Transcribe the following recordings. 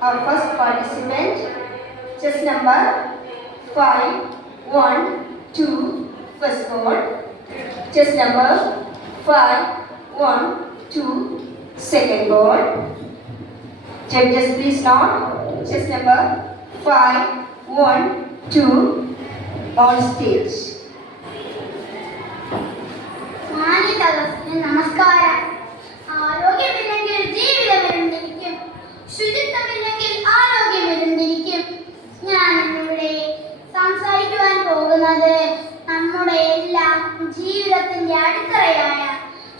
Our first participant, chess number 5, 1, 2, first board. Chess number 5, 1, 2, second board. Judges please not. chess number 5, 1, 2, on stage. ജീവിതത്തിന്റെ അടിത്തറയായ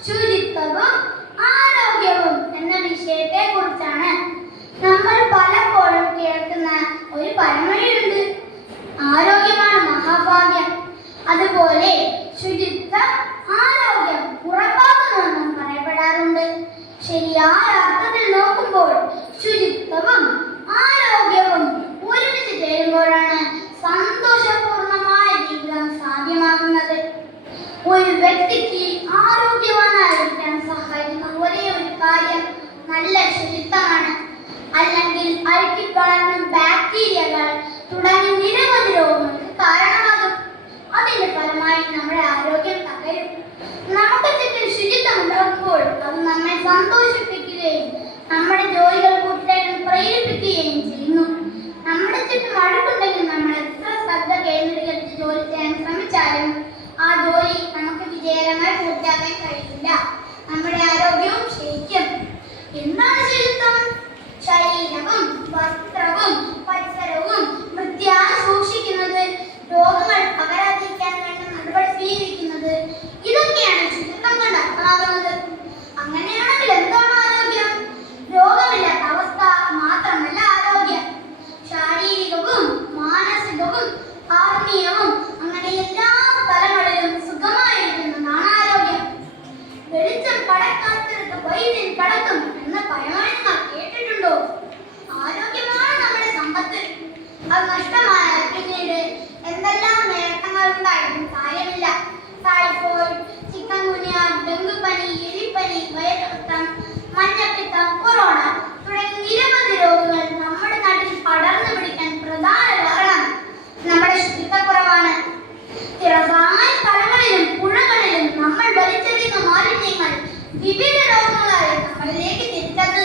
ശുചിത്വവും ആരോഗ്യവും എന്ന വിഷയത്തെ കുറിച്ചാണ് നമ്മൾ പലപ്പോഴും കേൾക്കുന്ന ഒരു പഴമൊഴിയുണ്ട് ആരോഗ്യമാണ് മഹാഭാഗ്യം. അതുപോലെ ശുചിത്വം ആരോഗ്യം ഉറപ്പാക്കുന്നുവെന്നും പറയപ്പെടാറുണ്ട്. ശരിയായ അർത്ഥത്തിൽ നോക്കുമ്പോൾ ശുചിത്വവും ആരോഗ്യവും ഒരുമിച്ച് ചേരുമ്പോഴാണ് വ്യക്തിക്ക് ആരോഗ്യവാനായിരിക്കാൻ സഹായിക്കുന്ന ഒരേ ഒരു കാര്യം നല്ല ശുചിത്വമാണ്. അല്ലെങ്കിൽ അഴുക്കിപ്പളർന്ന ബാക്ടീരിയകൾ തുടങ്ങി നിരവധി രോഗങ്ങൾക്ക് കാരണമാണ് ഉണ്ടാകാൻ കഴിയില്ല. మళ్ళీ లేకి తింటాను